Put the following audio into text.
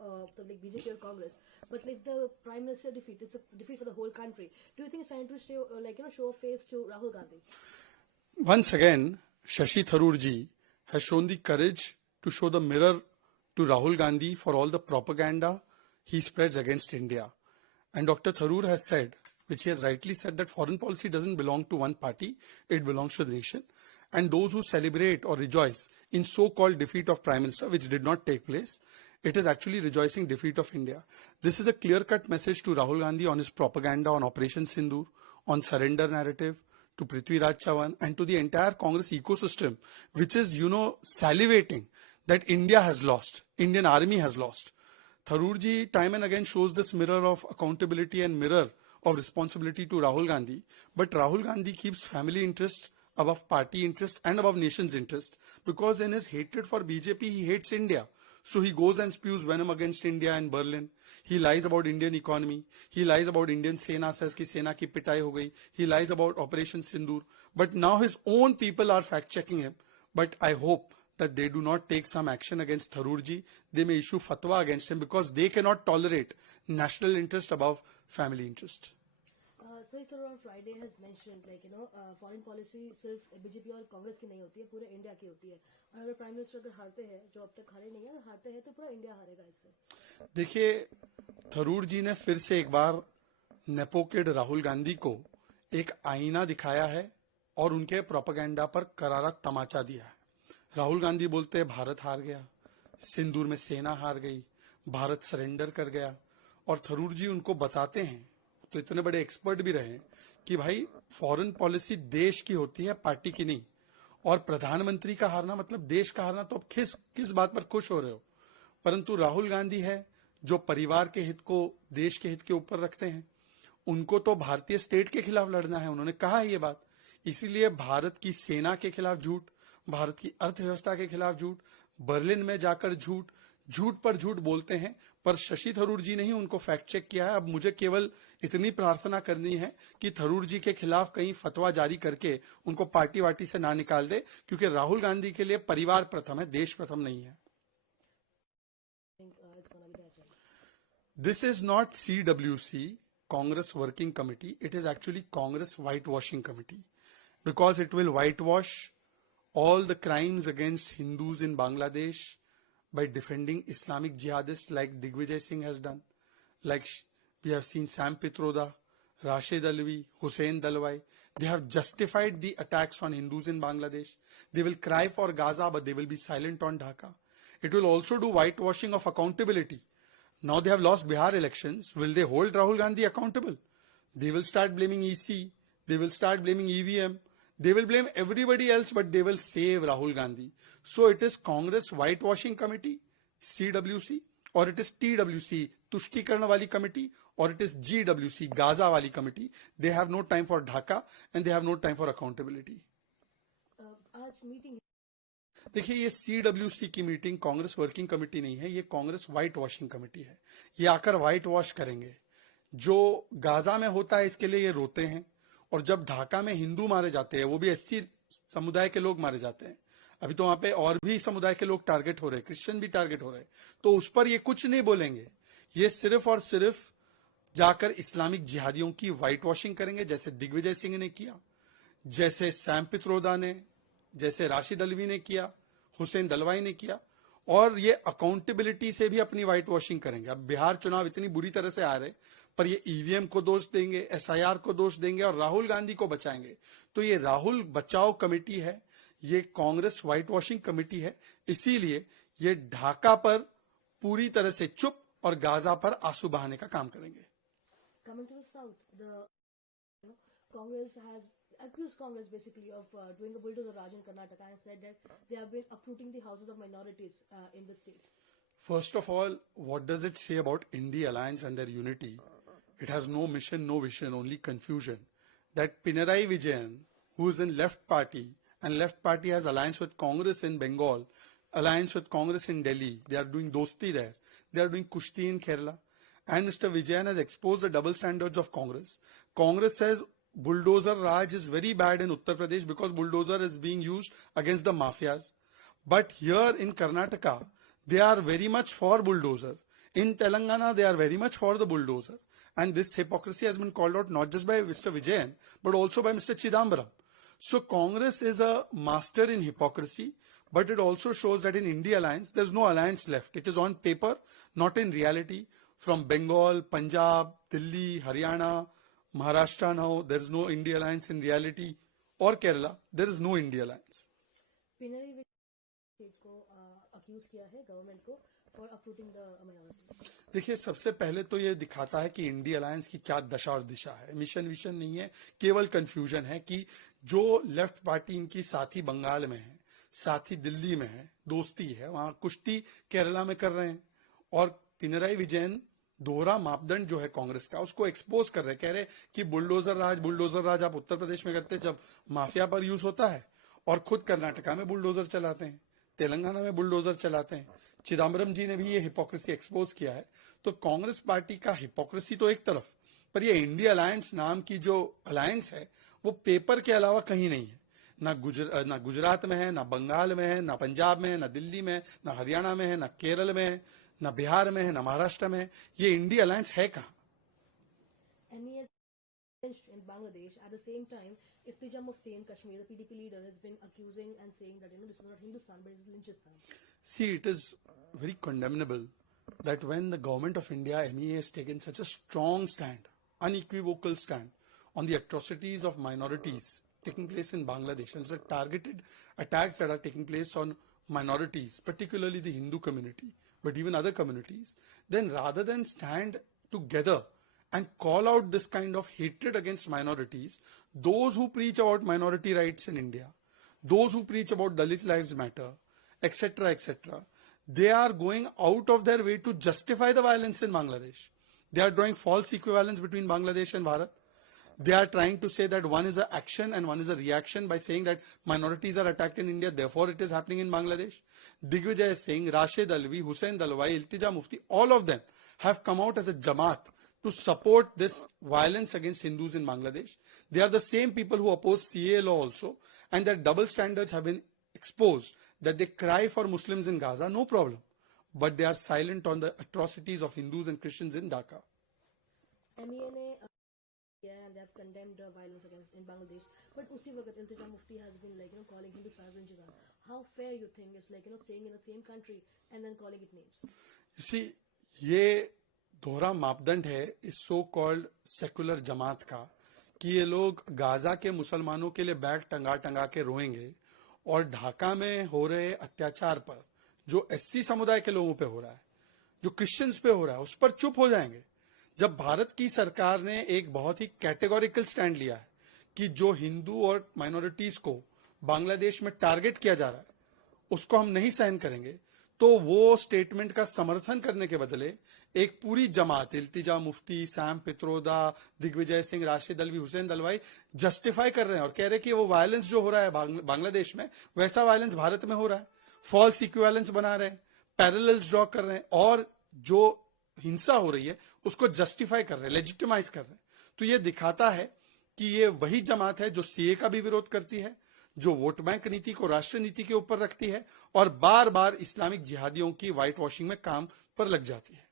like BJP or Congress, but like the Prime Minister defeat, it's a defeat for the whole country. Do you think it's trying to show, show a face to Rahul Gandhi? Once again, Shashi Tharoor ji has shown the courage to show the mirror to Rahul Gandhi for all the propaganda he spreads against India. And Dr. Tharoor has said, which he has rightly said, that foreign policy doesn't belong to one party, it belongs to the nation. And those who celebrate or rejoice in so-called defeat of Prime Minister, which did not take place, it is actually rejoicing defeat of India. This is a clear-cut message to Rahul Gandhi on his propaganda on Operation Sindoor, on surrender narrative, to Prithvi Raj Chavan, and to the entire Congress ecosystem, which is, salivating that India has lost, Indian army has lost. Tharoor ji time and again shows this mirror of accountability and mirror of responsibility to Rahul Gandhi, but Rahul Gandhi keeps family interest above party interest and above nation's interest, because in his hatred for BJP, he hates India. So he goes and spews venom against India in Berlin. He lies about Indian economy. He lies about Indian Sena, says ki Sena ki pitai ho gayi. He lies about Operation Sindoor. But now his own people are fact-checking him. But I hope that they do not take some action against Tharoor ji. They may issue fatwa against him because they cannot tolerate national interest above family interest. Sir Tharoor on Friday has mentioned, foreign policy सिर्फ BJP और कांग्रेस की नहीं होती है, पूरे India की होती है. और अगर प्राइम मिनिस्टर अगर हारते हैं, जो अब तक हारे नहीं है, अगर हारते हैं तो पूरा इंडिया हारेगा इससे. देखिए, थरूर जी ने फिर से एक बार नेपोकिड राहुल गांधी को एक आईना दिखाया है और उनके प्रोपेगेंडा पर करारा तमाचा दिया है. राहुल गांधी बोलते हैं भारत हार गया, सिंदूर में सेना हार गई, भारत सरेंडर कर गया, और थरूर जी उनको बताते हैं, तो इतने बड़े एक्सपर्ट भी रहे, कि भाई फॉरेन पॉलिसी देश की होती है, पार्टी की नहीं. और प्रधानमंत्री का हारना मतलब देश का हारना, तो अब किस बात पर खुश हो रहे हो. परंतु राहुल गांधी है जो परिवार के हित को देश के हित के ऊपर रखते हैं, उनको तो भारतीय स्टेट के खिलाफ लड़ना है. उन्होंने कहा है ये बात. इसीलिए भारत की सेना के खिलाफ झूठ, भारत की अर्थव्यवस्था के खिलाफ झूठ, बर्लिन में जाकर झूठ पर झूठ बोलते हैं. पर शशि थरूर जी ने ही उनको फैक्ट चेक किया है. अब मुझे केवल इतनी प्रार्थना करनी है कि थरूर जी के खिलाफ कहीं फतवा जारी करके उनको पार्टी वार्टी से ना निकाल दे, क्योंकि राहुल गांधी के लिए परिवार प्रथम है, देश प्रथम नहीं है. This is not CWC, Congress Working Committee. It is actually Congress Whitewashing Committee, because it will whitewash all the crimes against Hindus in Bangladesh by defending Islamic jihadists like Digvijay Singh has done, like we have seen Sam Pitroda, Rashid Alvi, Hussein Dalwai. They have justified the attacks on Hindus in Bangladesh. They will cry for Gaza, but they will be silent on Dhaka. It will also do whitewashing of accountability. Now they have lost Bihar elections. Will they hold Rahul Gandhi accountable? They will start blaming EC. They will start blaming EVM. They will blame everybody else, but they will save Rahul Gandhi. So it is Congress Whitewashing Committee, CWC, or it is TWC, Tushtikarna Wali Committee, or it is GWC, Gaza Wali Committee. They have no time for Dhaka and they have no time for accountability. आज meeting देखिए, ये CWC की meeting Congress working committee नहीं है, ये Congress white washing committee है. ये आकर व्हाइट वॉश करेंगे. जो गाजा में होता है इसके लिए ये रोते हैं, और जब ढाका में हिंदू मारे जाते हैं, वो भी SC समुदाय के लोग मारे जाते हैं, अभी तो वहां पे और भी समुदाय के लोग टारगेट हो रहे हैं, क्रिश्चियन भी टारगेट हो रहे हैं, तो उस पर ये कुछ नहीं बोलेंगे. ये सिर्फ और सिर्फ जाकर इस्लामिक जिहादियों की व्हाइट वॉशिंग करेंगे, जैसे दिग्विजय सिंह ने किया, जैसे सैम पित्रोदा ने, जैसे राशिद अल्वी ने किया, हुसैन दलवाई ने किया, और ये अकाउंटेबिलिटी से भी अपनी व्हाइट वॉशिंग करेंगे. अब बिहार चुनाव इतनी बुरी तरह से आ रहे, पर ये EVM को दोष देंगे, SIR को दोष देंगे और राहुल गांधी को बचाएंगे. तो ये राहुल बचाओ कमेटी है, ये कांग्रेस व्हाइट वॉशिंग कमेटी है. इसीलिए ये ढाका पर पूरी तरह से चुप और गाजा पर आंसू बहाने का काम करेंगे. Coming to the south, the Congress has accused Congress basically of doing a bulldozer Raj in Karnataka and said that they have been uprooting the houses of minorities in the state. First of all, what does it say about India Alliance and their unity? It has no mission, no vision, only confusion. That Pinarayi Vijayan, who is in left party, and left party has alliance with Congress in Bengal, alliance with Congress in Delhi. They are doing dosti there. They are doing kushti in Kerala. And Mr. Vijayan has exposed the double standards of Congress. Congress says bulldozer Raj is very bad in Uttar Pradesh because bulldozer is being used against the mafias. But here in Karnataka, they are very much for bulldozer. In Telangana, they are very much for the bulldozer. And this hypocrisy has been called out not just by Mr. Vijayan, but also by Mr. Chidambaram. So Congress is a master in hypocrisy, but it also shows that in India alliance, there's no alliance left. It is on paper, not in reality. From Bengal, Punjab, Delhi, Haryana, Maharashtra now, there is no India alliance in reality. Or Kerala, there is no India alliance. Pinarayi Vijayan को accused किया है government को for approving the minorities. देखिए, सबसे पहले तो ये दिखाता है कि इंडिया अलायंस की क्या दशा और दिशा है। मिशन विशन नहीं है, केवल कंफ्यूजन है कि जो लेफ्ट पार्टी इनकी साथी बंगाल में है, साथी दिल्ली में है, दोस्ती है, वहां कुश्ती केरला में कर रहे हैं, और पिनराई विजयन दोहरा मापदंड जो है कांग्रेस का उसको एक्सपोज कर रहे, कह रहे कि बुलडोजर राज आप उत्तर प्रदेश में करते जब माफिया पर यूज होता है, और खुद कर्नाटका में बुलडोजर चलाते हैं, तेलंगाना में बुलडोजर चलाते हैं। चिदम्बरम जी ने भी ये हिपोक्रेसी एक्सपोज किया है। तो कांग्रेस पार्टी का हिपोक्रेसी तो एक तरफ, पर ये इंडिया अलायंस नाम की जो अलायंस है वो पेपर के अलावा कहीं नहीं है। ना गुजरात में है, ना बंगाल में है, ना पंजाब में है, ना दिल्ली में है, ना हरियाणा में है, ना केरल में है, ना बिहार में है, ना महाराष्ट्र में है। ये इंडिया अलायंस है कहाँ? In Bangladesh, at the same time, Iftija Mufti in Kashmir, the PDP leader, has been accusing and saying that this is not Hindustan, but it is Lynchistan. See, it is very condemnable that when the government of India, MEA, has taken such a strong stand, unequivocal stand on the atrocities of minorities taking place in Bangladesh, and the targeted attacks that are taking place on minorities, particularly the Hindu community, but even other communities, then rather than stand together and call out this kind of hatred against minorities, those who preach about minority rights in India, those who preach about Dalit Lives Matter, etc., etc., they are going out of their way to justify the violence in Bangladesh. They are drawing false equivalence between Bangladesh and Bharat. They are trying to say that one is an action and one is a reaction by saying that minorities are attacked in India, therefore it is happening in Bangladesh. Digvijay Singh, Rashid Alvi, Hussain Dalwai, Iltija Mufti, all of them have come out as a Jamaat to support this violence against Hindus in Bangladesh. They are the same people who oppose CA law also, and their double standards have been exposed, that they cry for Muslims in Gaza, no problem, but they are silent on the atrocities of Hindus and Christians in Dhaka. MEA and they have condemned violence against in Bangladesh, but usi waqt Iltija Mufti has been calling Hindustan Lynchistan. How fair you think is staying in the same country and then calling it names? You see, ये दोहरा मापदंड है इस so called secular जमात का कि ये लोग Gaza के मुसलमानों के लिए बैग टंगा टंगा के रोएंगे, और ढाका में हो रहे अत्याचार पर जो एससी समुदाय के लोगों पे हो रहा है, जो क्रिश्चियंस पे हो रहा है, उस पर चुप हो जाएंगे। जब भारत की सरकार ने एक बहुत ही कैटेगोरिकल स्टैंड लिया है कि जो हिंदू और माइनॉरिटीज को बांग्लादेश में टारगेट किया जा रहा है उसको हम नहीं सहन करेंगे, तो वो स्टेटमेंट का समर्थन करने के बदले एक पूरी जमात, इल्तिजा मुफ्ती, सैम पित्रोदा, दिग्विजय सिंह, राशिद अल्वी, हुसैन दलवाई जस्टिफाई कर रहे हैं और कह रहे हैं कि वो वायलेंस जो हो रहा है बांग्लादेश में वैसा वायलेंस भारत में हो रहा है। फॉल्स इक्विवेलेंस बना रहे हैं, पैरेलल्स ड्रॉ कर रहे हैं, और जो हिंसा हो रही है उसको जस्टिफाई कर रहे हैं, लेजिटिमाइज कर रहे हैं। तो ये दिखाता है कि ये वही जमात है जो सीए का भी विरोध करती है, जो वोट बैंक नीति को राष्ट्र नीति के ऊपर रखती है, और बार बार इस्लामिक जिहादियों की व्हाइट वॉशिंग में काम पर लग जाती है।